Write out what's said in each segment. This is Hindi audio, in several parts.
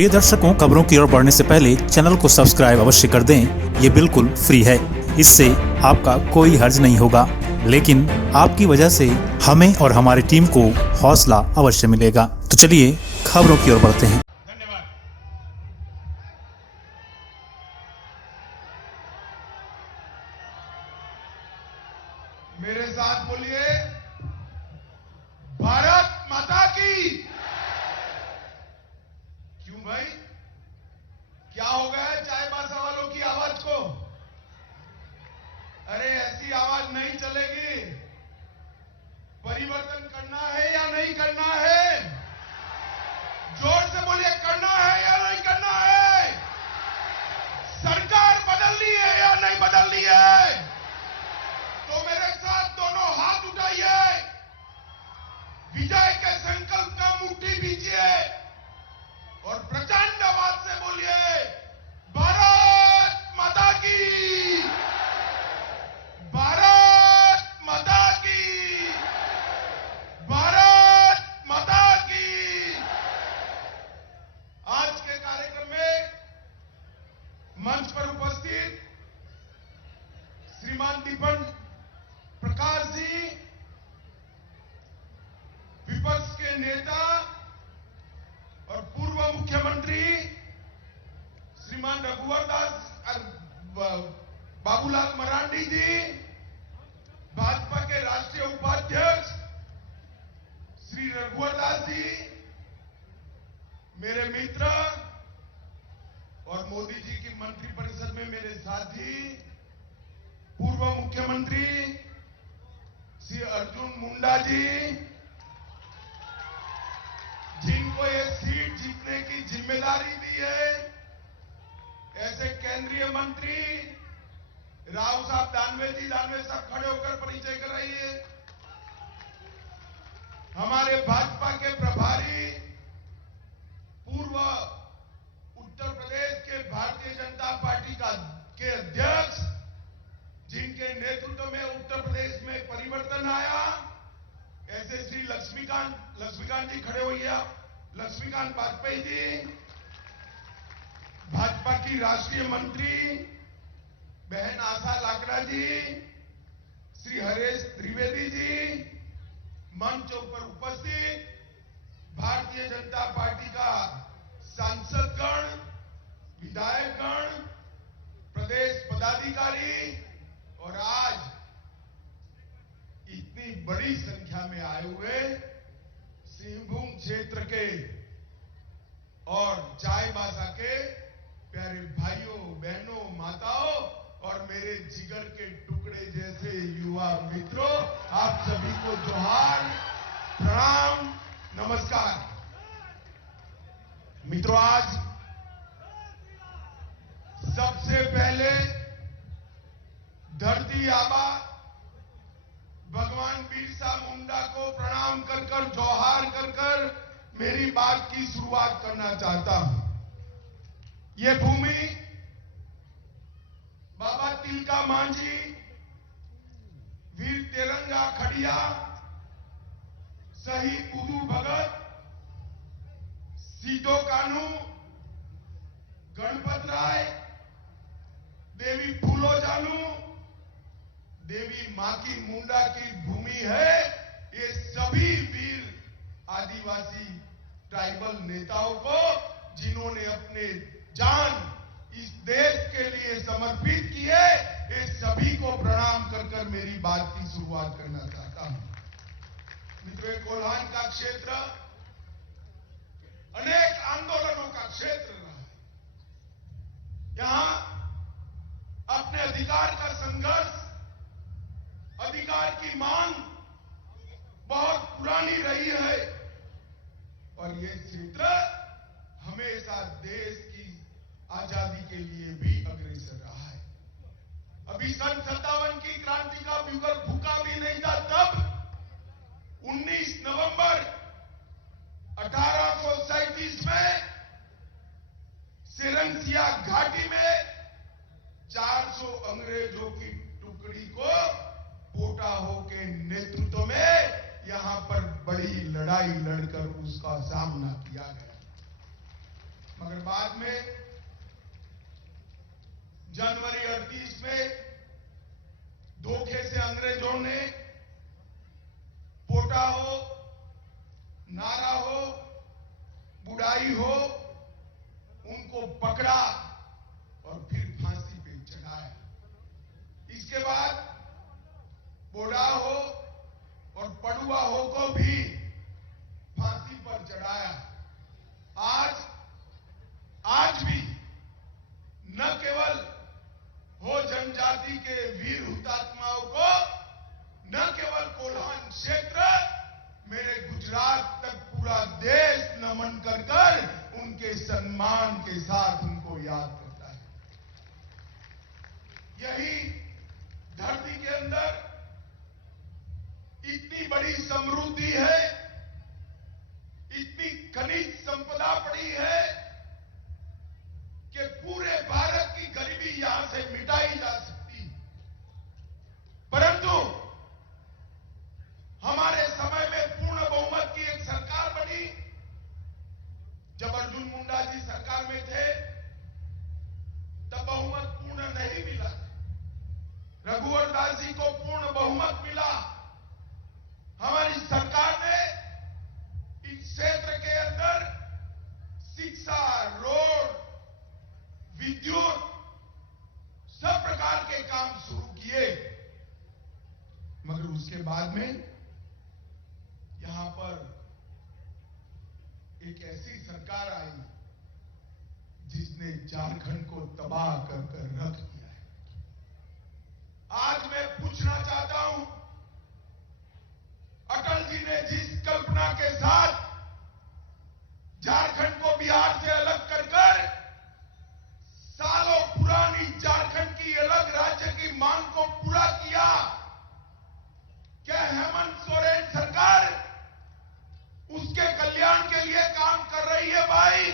प्रिय दर्शकों, खबरों की ओर बढ़ने से पहले चैनल को सब्सक्राइब अवश्य कर दें। ये बिल्कुल फ्री है, इससे आपका कोई हर्ज नहीं होगा, लेकिन आपकी वजह से हमें और हमारी टीम को हौसला अवश्य मिलेगा। तो चलिए खबरों की ओर बढ़ते हैं। धन्यवाद। मेरे साथ बोलिए, भारत माता की। क्यों भाई, क्या हो गया है चाय बासा वालों की आवाज को? अरे ऐसी आवाज नहीं चलेगी। परिवर्तन करना है या नहीं करना है? जोर से बोलिए, करना है या नहीं करना है? सरकार बदलनी है या नहीं बदलनी है? तो मेरे साथ दोनों हाथ उठाइए, विजय के संकल्प का मुट्ठी बीजिए और प्रचंड आवाज से बोलिए, भारत माता की, भारत माता की, भारत माता की। आज के कार्यक्रम में मंच पर उपस्थित श्रीमान दीपन प्रकाश जी, विपक्ष के नेता और पूर्व मुख्यमंत्री श्रीमान रघुवर दास बाबूलाल मरांडी जी, भाजपा के राष्ट्रीय उपाध्यक्ष श्री रघुवर दास जी, मेरे मित्र और मोदी जी की मंत्रिपरिषद में मेरे साथी पूर्व मुख्यमंत्री श्री अर्जुन मुंडा जी, जिनको ये सीट जीतने की जिम्मेदारी दी है, ऐसे केंद्रीय मंत्री राव साहब दानवे साहब खड़े होकर परिचय कराइए। हमारे भाजपा के प्रभारी पूर्व उत्तर प्रदेश के भारतीय जनता पार्टी के अध्यक्ष, जिनके नेतृत्व में उत्तर प्रदेश में परिवर्तन आया, ऐसे श्री लक्ष्मीकांत जी खड़े होइए आप, लक्ष्मीकांत वाजपेयी जी, भाजपा की राष्ट्रीय मंत्री बहन आशा लाकड़ा जी, श्री हरेश त्रिवेदी जी, मंचों पर उपस्थित भारतीय जनता पार्टी का सांसदगण, विधायकगण, प्रदेश पदाधिकारी और आज इतनी बड़ी संख्या में आए हुए सिंहभूम क्षेत्र के और चाईबासा के प्यारे भाइयों, बहनों, माताओं और मेरे जिगर के टुकड़े जैसे युवा मित्रों, आप सभी को जोहार, प्रणाम, नमस्कार। मित्रों, आज सबसे पहले धरती आबा भगवान बिरसा मुंडा को प्रणाम कर जोहार कर मेरी बात की शुरुआत करना चाहता हूं। ये भूमि बाबा तिलका मांझी, वीर तेरंगा खड़िया, शहीद उदू भगत, सीधो कानू, गणपत राय, देवी फूलो जानू, देवी मां की मुंडा की भूमि है। ये सभी वीर आदिवासी ट्राइबल नेताओं को, जिन्होंने अपने जान इस देश के लिए समर्पित किए, ये सभी को प्रणाम कर मेरी बात की शुरुआत करना चाहता हूं। मित्रों, कोल्हान का क्षेत्र अनेक आंदोलनों का क्षेत्र रहा। यहां अपने अधिकार का संघर्ष, अधिकार की मांग बहुत पुरानी रही है और ये क्षेत्र हमेशा देश की आजादी के लिए भी अग्रसर रहा है। अभी सन 57 की क्रांति का ब्यूगल फूका भी नहीं था, तब 19 नवंबर 1837 में सेरंगसिया घाटी में 400 अंग्रेजों की टुकड़ी को पोटा हो के नेतृत्व में यहां पर बड़ी लड़ाई लड़कर उसका सामना किया गया। मगर बाद में जनवरी 38 में धोखे से अंग्रेजों ने पोटा हो, नारा हो, बुढ़ाई हो, उनको पकड़ा और फिर फांसी पे चढ़ाया। इसके बाद बोडा हो और पडुआ हो को भी फांसी पर चढ़ाया। आज भी न केवल हो जनजाति के वीर हुतात्माओं को, न केवल कोल्हान क्षेत्र, मेरे गुजरात तक पूरा देश नमन कर उनके सम्मान के साथ उनको याद करता है। यही धरती के अंदर इतनी बड़ी समृद्धि है, इतनी खनिज संपदा पड़ी है कि पूरे भारत की गरीबी यहां से मिटाई जा सकती है। परंतु हमारे समय में पूर्ण बहुमत की एक सरकार बनी। जब अर्जुन मुंडा जी सरकार में थे तब बहुमत पूर्ण नहीं मिला। रघुवर दास जी को पूर्ण बहुमत मिला। हमारी सरकार ने इस क्षेत्र के अंदर शिक्षा, रोड, विद्युत, सब प्रकार के काम शुरू किए। मगर उसके बाद में यहां पर एक ऐसी सरकार आई जिसने झारखंड को तबाह कर रख दिया है। आज मैं पूछना चाहता हूं, अटल जी ने जिस कल्पना के साथ झारखंड को बिहार से अलग कर सालों पुरानी झारखंड की अलग राज्य की मांग को पूरा किया, क्या हेमंत सोरेन सरकार उसके कल्याण के लिए काम कर रही है? भाई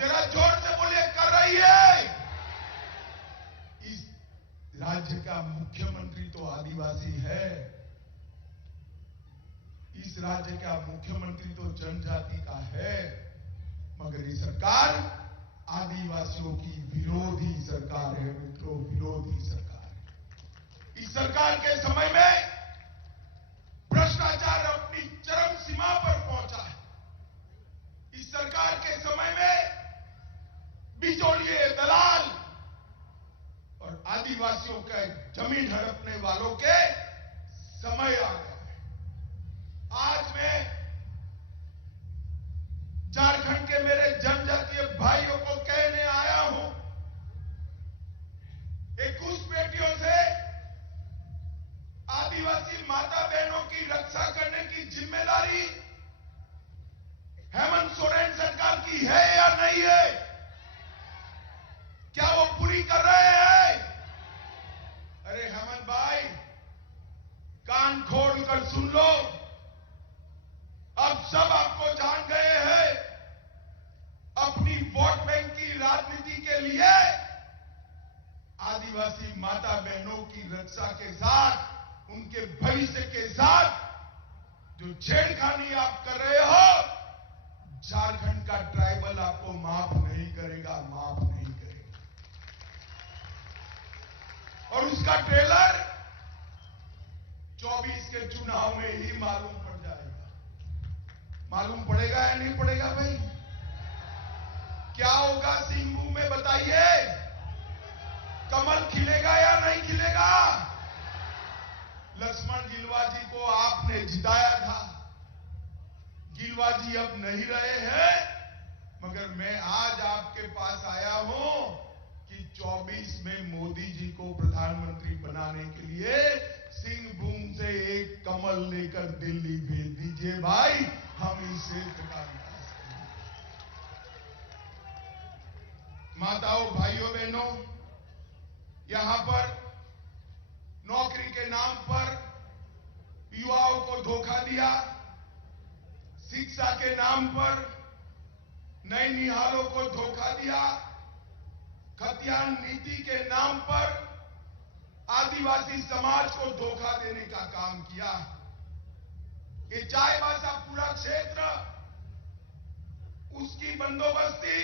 जरा जोर से बोलिए, कर रही है? इस राज्य का मुख्यमंत्री तो आदिवासी है, इस राज्य का मुख्यमंत्री तो जनजाति का है, मगर ये सरकार आदिवासियों की विरोधी सरकार है मित्रों, विरोधी सरकार। इस सरकार के समय में भ्रष्टाचार अपनी चरम सीमा पर पहुंचा है। इस सरकार के समय में बिचौलिए, दलाल और आदिवासियों के जमीन हड़पने वालों के समय आ गया है। आज मैं झारखंड के मेरे जनजातीय भाइयों को कहने आया हूं, एक घुसपैठियों से आदिवासी माता बहनों की रक्षा करने की जिम्मेदारी हेमंत सोरेन सरकार की है या नहीं है? क्या वो पूरी कर रहे हैं? अरे हेमंत भाई, कान खोल कर सुन लो, अब सब आपको जान गए हैं। अपनी वोट बैंक की राजनीति के लिए आदिवासी माता बहनों की रक्षा के साथ, उनके भविष्य के साथ जो छेड़खानी आप कर रहे हो, झारखंड का ट्राइबल आपको माफ नहीं करेगा, माफ नहीं करेगा। और उसका ट्रेलर 24 के चुनाव में ही मालूम पड़ जाएगा। मालूम पड़ेगा या नहीं पड़ेगा भाई? क्या होगा सिंहभूम में बताइए? कमल खिलेगा या नहीं खिलेगा? लक्ष्मण गिलवा जी को आपने जिताया था, गिलवा जी अब नहीं रहे हैं, मगर मैं आज आपके पास आया हूं कि 24 में मोदी जी को प्रधानमंत्री बनाने के लिए सिंहभूम से एक कमल लेकर दिल्ली भेज दीजिए भाई, हम इस क्षेत्र का विकास करेंगे। माताओं, भाइयों, बहनों, यहां पर नौकरी के नाम पर युवाओं को धोखा दिया, शिक्षा के नाम पर नैनिहालों को धोखा दिया, खतियान नीति के नाम पर आदिवासी समाज को धोखा देने का काम किया। ये चाईबासा पूरा क्षेत्र उसकी बंदोबस्ती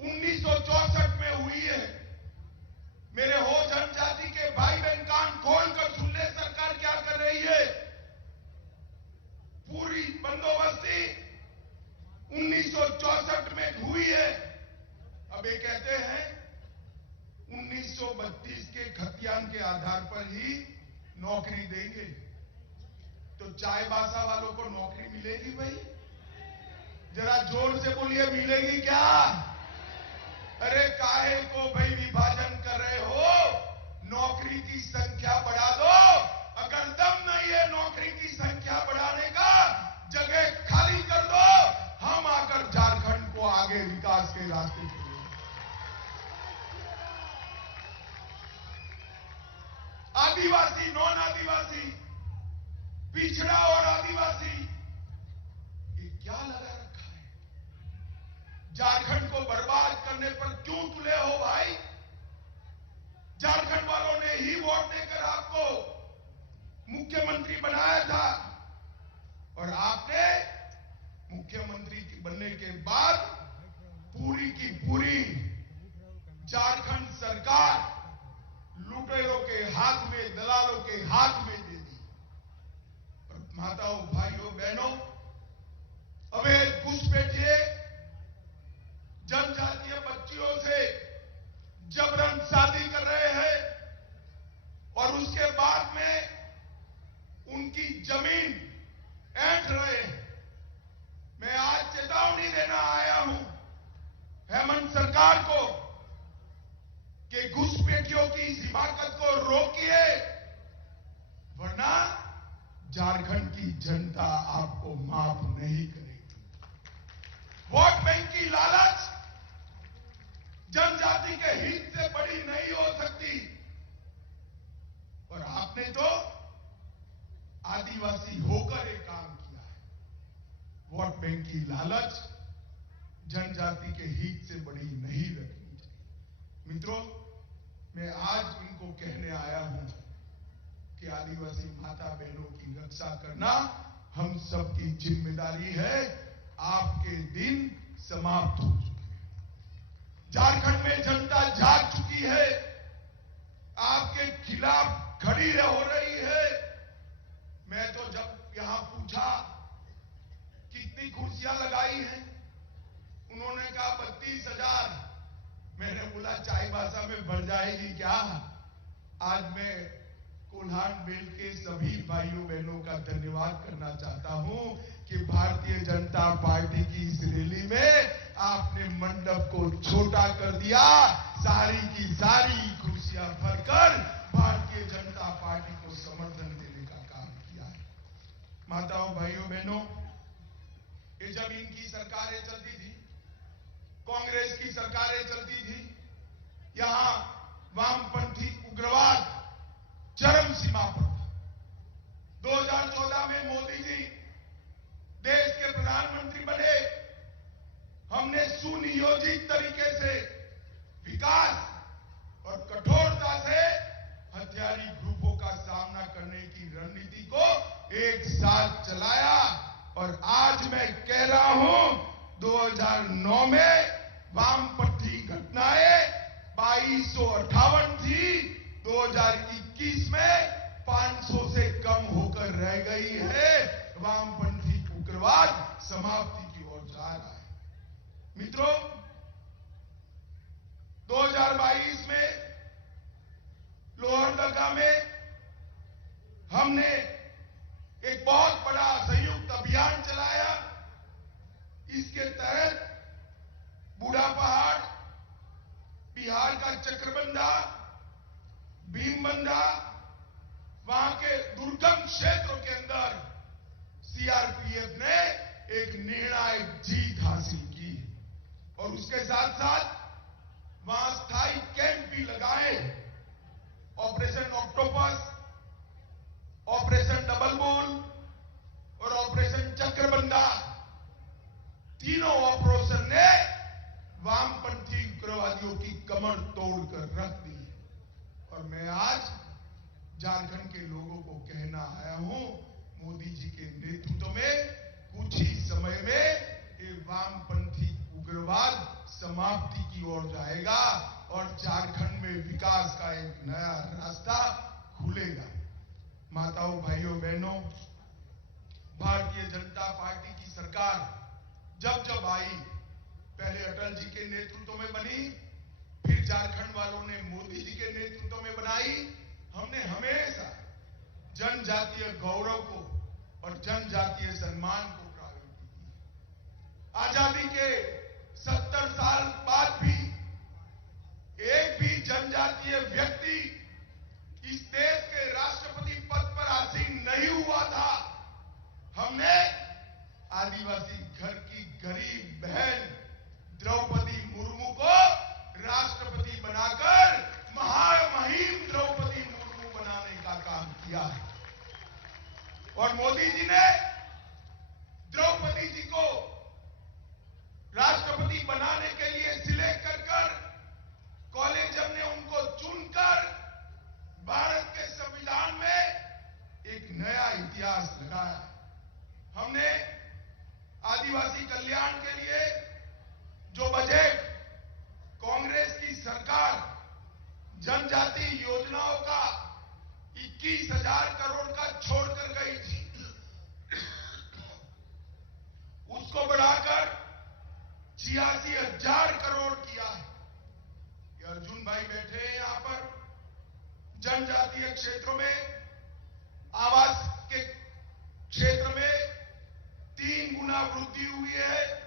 1964 में हुई है। मेरे हो जनजाति के भाई बहन कान खोलकर सुन ले, सरकार क्या कर रही है। पूरी बंदोबस्ती 1964 में हुई है। अब ये कहते हैं 1932 के खतियान के आधार पर ही नौकरी देंगे। तो चायबासा वालों को नौकरी मिलेगी भाई? जरा जोर से बोलिए, मिलेगी क्या? अरे काहे को भाई विभाजन कर रहे हो? नौकरी की संख्या बढ़ा दो। अगर दम नहीं है नौकरी की संख्या बढ़ाने का, जगह खाली कर दो। हम आकर झारखंड को आगे विकास के रास्ते पे आदिवासी, नॉन आदिवासी, पिछड़ा और आदिवासी, ये क्या लगा रखा है? झारखंड को बर्बाद करने पर क्यों तुले हो भाई? झारखंड वालों ने ही वोट देकर आपको मुख्यमंत्री बनाया था और आपने मुख्यमंत्री बनने के बाद पूरी की पूरी झारखंड सरकार लुटेरों के हाथ में, दलालों के हाथ में दे दी। और माताओं, भाइयों, बहनों, अवैध घुसपैठिए जनजातीय बच्चियों से जबरन शादी कर रहे हैं और उसके बाद में उनकी जमीन ऐंठ रहे हैं। मैं आज चेतावनी देना आया हूं हेमंत सरकार को कि घुसपैठियों की इस हिमाकत को रोकिए, वरना झारखंड की जनता आपको माफ नहीं करेगी। वोट बैंक की लालच जनजाति के हित से बड़ी नहीं हो सकती। और आपने तो आदिवासी होकर एक काम किया है। वोट बैंक की लालच जनजाति के हित से बड़ी नहीं रखनी चाहिए। मित्रों, मैं आज इनको कहने आया हूं कि आदिवासी माता बहनों की रक्षा करना हम सबकी जिम्मेदारी है। आपके दिन समाप्त हो चुके हैं। झारखंड में जनता जाग चुकी है, आपके खिलाफ खड़ी हो रही है। मैं तो जब यहां पूछा कितनी कुर्सियां लगाई हैं, उन्होंने कहा 32,000। मैंने बोला चाईबासा में भर जाएगी क्या? आज मैं कोल्हान बेल्ट के सभी भाइयों बहनों का धन्यवाद करना चाहता हूं कि भारतीय जनता पार्टी की इस रैली में आपने मंडप को छोटा कर दिया। सारी की सारी कुर्सियां भरकर भारतीय जनता पार्टी को समर्थन देने का काम किया है। माताओं, भाइयों, बहनों, ये जब इनकी सरकारें चलती थी, कांग्रेस की सरकारें चलती थी, यहां वामपंथी उग्रवाद चरम सीमा पर था। 2014 में मोदी जी देश के प्रधानमंत्री बने। हमने सुनियोजित तरीके से विकास और कठोरता से हथियारी ग्रुपों का सामना करने की रणनीति को एक साथ चलाया। और आज मैं कह रहा हूं 2009 में वामपंथी घटनाएं 2258 थी, 2021 में 500 से कम होकर रह गई है। वामपंथी उग्रवाद समाप्ति की ओर जा रहा है। मित्रों, 2022 में लोहरदगा में हमने एक बहुत बड़ा संयुक्त अभियान चलाया। इसके तहत बूढ़ा पहाड़, बिहार का चक्रबंधा, भीमबंधा, वहां के दुर्गम क्षेत्रों के अंदर सीआरपीएफ ने एक निर्णायक जीत हासिल की और उसके साथ साथ वहां स्थायी कैंप भी लगाए। Operation octopus, operation double bull और ऑपरेशन चक्रबंधा, तीनों ऑपरेशन ने वामपंथी उग्रवादियों की कमर तोड़कर रख दी। और मैं आज झारखंड के लोगों को कहना आया हूं, मोदी जी के नेतृत्व में कुछ ही समय में ये वाम समाप्ति की ओर जाएगा और झारखंड में विकास का एक नया रास्ता खुलेगा। माताओं, भाइयों, बहनों, भारतीय जनता पार्टी की सरकार जब जब आई, पहले अटल जी के नेतृत्व में बनी, फिर झारखंड वालों ने मोदी जी के नेतृत्व में बनाई। हमने हमेशा जनजातीय गौरव को और जनजातीय सम्मान को प्रायोरिटी दी। आजादी के 70 साल बाद भी एक भी जनजातीय व्यक्ति इस देश के राष्ट्रपति पद पर आसीन नहीं हुआ था। हमने आदिवासी घर की गरीब बहन द्रौपदी मुर्मू को राष्ट्रपति बनाकर महामहिम द्रौपदी मुर्मू बनाने का काम किया। और मोदी जी ने द्रौपदी जी को राष्ट्रपति बनाने के लिए सिलेक्ट कर कॉलेजियम ने उनको चुनकर भारत के संविधान में एक नया इतिहास लगाया। हमने आदिवासी कल्याण के लिए जो बजट कांग्रेस की सरकार जनजाति योजनाओं का 21,000 करोड़ का छोड़कर गई थी, उसको बढ़ाकर 86,000 करोड़ किया है। ये अर्जुन भाई बैठे हैं यहां पर। जनजातीय क्षेत्रों में आवास के क्षेत्र में 3 गुना वृद्धि हुई है।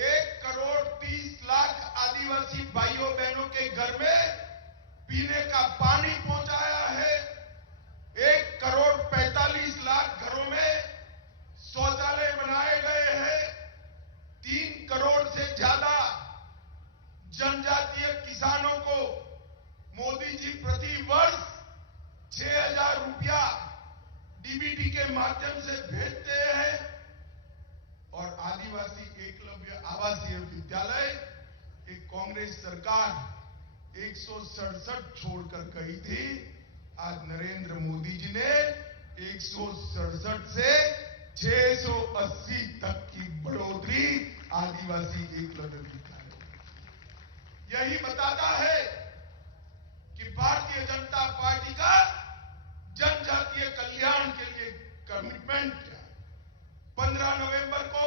1,30,00,000 आदिवासी भाइयों बहनों के घर में पीने का पानी पहुंचाया है। 1,45,00,000 घरों में शौचालय बनाए गए हैं। 3 करोड़ से ज्यादा जनजातीय किसानों को मोदी जी प्रति वर्ष 6,000 रुपया डीबीटी के माध्यम से भेजते हैं। और आदिवासी एकलव्य आवासीय विद्यालय एक कांग्रेस सरकार 167 छोड़कर गई थी, आज नरेंद्र मोदी जी ने 167 से 680 तक की बढ़ोतरी आदिवासी एकलव्य विद्यालय। यही बताता है कि भारतीय जनता पार्टी का जनजातीय कल्याण के लिए कमिटमेंट क्या है। 15 नवंबर को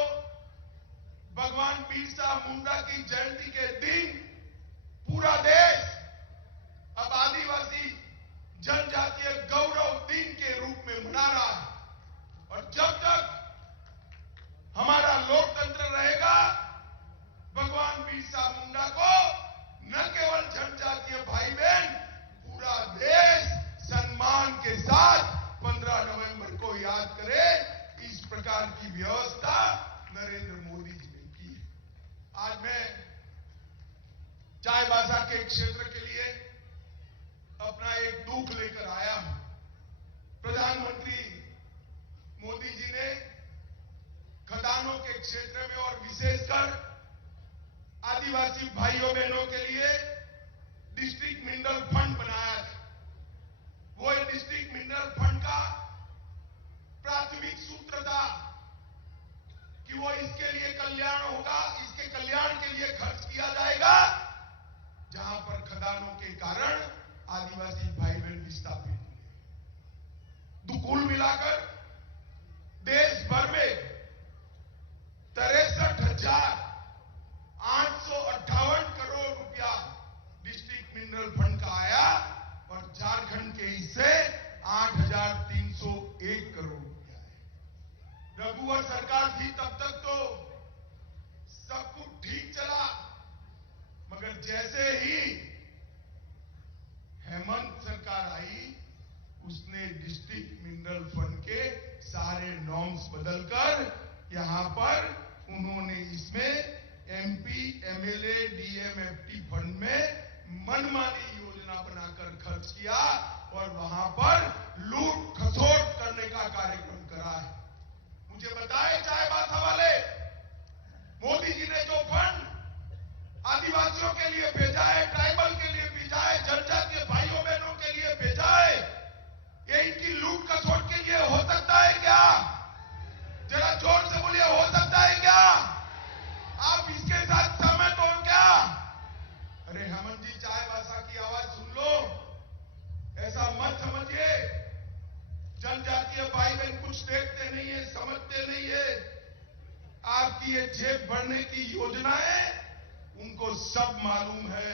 भगवान बिरसा मुंडा की जयंती के दिन पूरा देश अब आदिवासी जनजातीय गौरव दिन के रूप में मना रहा है। और जब तक हमारा लोकतंत्र रहेगा, भगवान बिरसा मुंडा को न केवल जनजातीय भाई बहन, पूरा देश सम्मान के साथ 15 नवंबर को याद करे। इस प्रकार की व्यवस्था नरेंद्र मोदी जी ने की है। आज मैं चाईबासा के क्षेत्र के लिए अपना एक दुख लेकर आया हूं। प्रधानमंत्री मोदी जी ने खदानों के क्षेत्र में और विशेषकर आदिवासी भाइयों बहनों के लिए डिस्ट्रिक्ट मिनरल फंड बनाया था। वो डिस्ट्रिक्ट मिनरल फंड का प्राथमिक सूत्र था कि वो इसके लिए कल्याण होगा, इसके कल्याण के लिए खर्च किया जाएगा जहां पर खदानों के कारण आदिवासी भाई बहन विस्थापित हुए। कुल मिलाकर देश भर में 63,858 करोड़ रुपया डिस्ट्रिक्ट मिनरल फंड का आया और झारखंड के हिस्से 8,301 करोड़ रुपया है। रघुवर सरकार थी तब तक तो सब कुछ ठीक चला, मगर जैसे ही हेमंत सरकार आई, उसने डिस्ट्रिक्ट मिनरल फंड के सारे नॉर्म्स बदलकर यहां पर उन्होंने इसमें एमपी, एमएलए, डीएमएफटी फंड में मनमानी योजना बनाकर खर्च किया और वहां पर लूट खसोट करने का कार्यक्रम करा है। मुझे बताए चाईबासा वाले, मोदी जी ने जो फंड आदिवासियों के लिए भेजा है, ट्राइबल के लिए भेजा है, जनजातीय भाइयों बहनों के लिए भेजा है, ये इनकी लूट खसोट के लिए हो सकता है क्या? जरा जोर से बोलिए, हो सकता है क्या? आप इसके साथ सहमत हो क्या? मालूम है,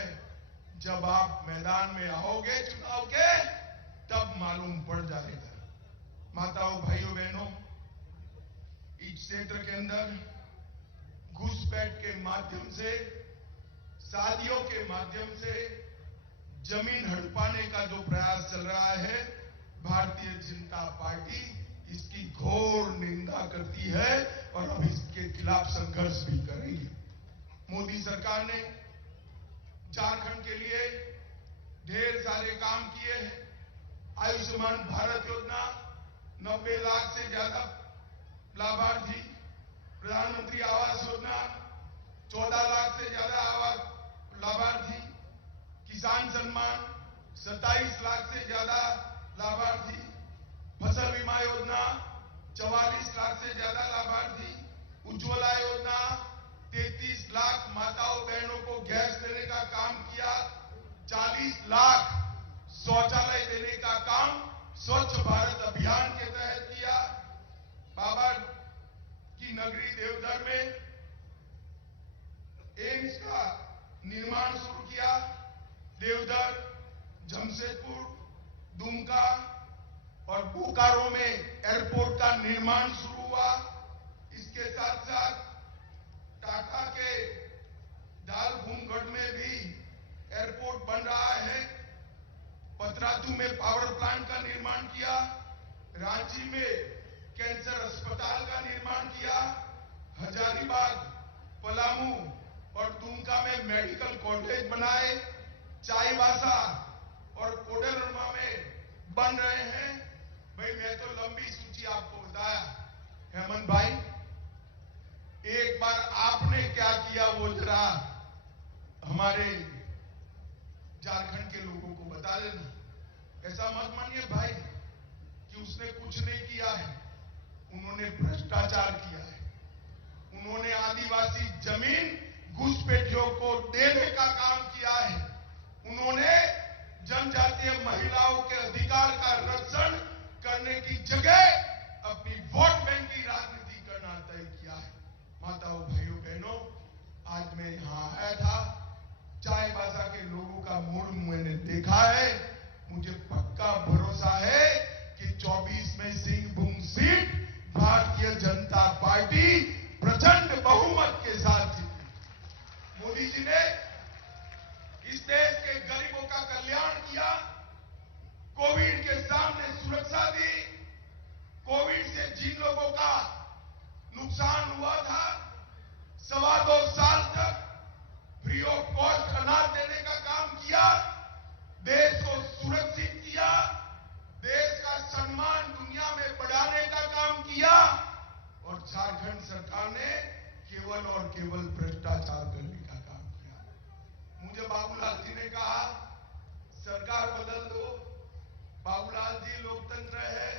जब आप मैदान में आओगे चुनाव के, तब मालूम पड़ जाएगा। माताओं, भाइयों, बहनों, इस क्षेत्र के अंदर घुसपैठ के माध्यम से, शादियों के माध्यम से जमीन हड़पाने का जो प्रयास चल रहा है, भारतीय जनता पार्टी इसकी घोर निंदा करती है और अब इसके खिलाफ संघर्ष भी करेगी। मोदी सरकार ने झारखंड के लिए ढेर सारे काम किए हैं। आयुष्मान भारत योजना, 90 लाख से ज्यादा लाभार्थी, प्रधानमंत्री आवास योजना, 14 लाख से ज्यादा आवास लाभार्थी, किसान सम्मान, 27 लाख से ज्यादा लाभार्थी, फसल बीमा योजना, 44 लाख से ज्यादा लाभार्थी, उज्ज्वला योजना, 33 लाख माताओं बहनों को गैस देने का काम किया, 40 लाख शौचालय देने का काम स्वच्छ भारत अभियान के तहत किया। बाबा की नगरी देवघर में एम्स का निर्माण शुरू किया। देवघर, जमशेदपुर, दुमका और बोकारो में एयरपोर्ट का निर्माण शुरू हुआ। इसके साथ साथ टाटा के दालभूमगढ़ में भी एयरपोर्ट बन रहा है। पतरातू में पावर प्लांट का निर्माण किया। रांची में कैंसर अस्पताल का निर्माण किया। हजारीबाग, पलामू और दुमका में मेडिकल कॉलेज बनाए। चाईबासा और कोडरमा में बन रहे हैं। भाई, मैं तो लंबी सूची आपको बताया। हेमंत भाई, एक बार आपने क्या किया वो जरा हमारे झारखंड के लोगों को बता देना। ऐसा मत मानिए भाई कि उसने कुछ नहीं किया है। उन्होंने भ्रष्टाचार किया है। उन्होंने आदिवासी जमीन घुसपैठियों को देने का काम किया है। उन्होंने जनजातीय महिलाओं के अधिकार का रक्षण करने की जगह अपनी वोट बैंक की राजनीति करना तय किया है। माताओं, भाइयों, बहनों, आज मैं यहां आया था। चाईबासा के लोगों का मूड मैंने देखा है। मुझे पक्का भरोसा है कि 24 में सिंहभूम सीट भारतीय जनता पार्टी प्रचंड बहुमत के साथ जीती। मोदी जी ने इस देश के गरीबों का कल्याण किया। कोविड के सामने सुरक्षा दी। कोविड से जिन लोगों का नुकसान हुआ था, 2.25 साल तक फ्री ऑफ कॉस्ट अनाज देने का काम किया। देश को सुरक्षित किया। देश का सम्मान दुनिया में बढ़ाने का काम किया। और झारखंड सरकार ने केवल और केवल भ्रष्टाचार करने का काम किया। मुझे बाबूलाल जी ने कहा, सरकार बदल दो। बाबूलाल जी, लोकतंत्र है,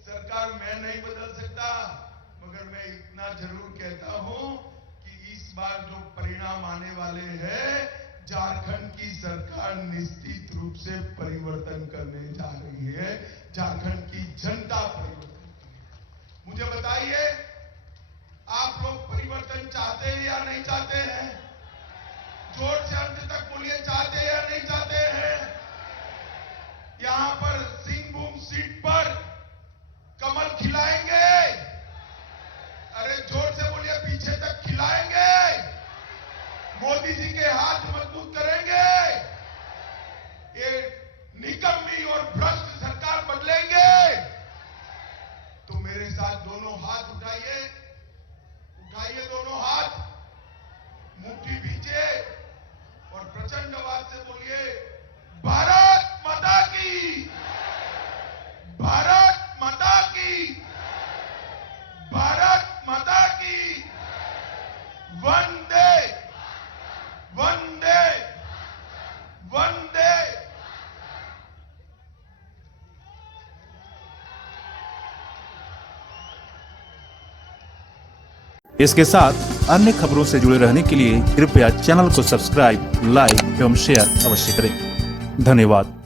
सरकार मैं नहीं बदल सकता, मगर मैं इतना जरूर कहता हूं कि इस बार जो परिणाम आने वाले हैं, झारखंड की सरकार निश्चित रूप से परिवर्तन करने जा रही है। झारखंड की जनता परिवर्तन करेगी। मुझे बताइए, आप लोग परिवर्तन चाहते हैं या नहीं चाहते हैं? जोर से अंत तक बोलिए, चाहते हैं या नहीं चाहते हैं? यहां पर सिंहभूम सीट पर कमल खिलाएंगे? अरे जोर से बोलिए, पीछे तक खिलाएंगे? मोदी जी के हाथ मजबूत करेंगे? ये निकम्मी और भ्रष्ट सरकार बदलेंगे? तो मेरे साथ दोनों हाथ उठाइए। उठाइए दोनों हाथ, मुट्ठी पीछे और प्रचंड आवाज से बोलिए, भारत माता की, भारत माता की, भारत माता की, वंदे वंदे वंदे। इसके साथ अन्य खबरों से जुड़े रहने के लिए कृपया चैनल को सब्सक्राइब, लाइक एवं शेयर अवश्य करें। धन्यवाद।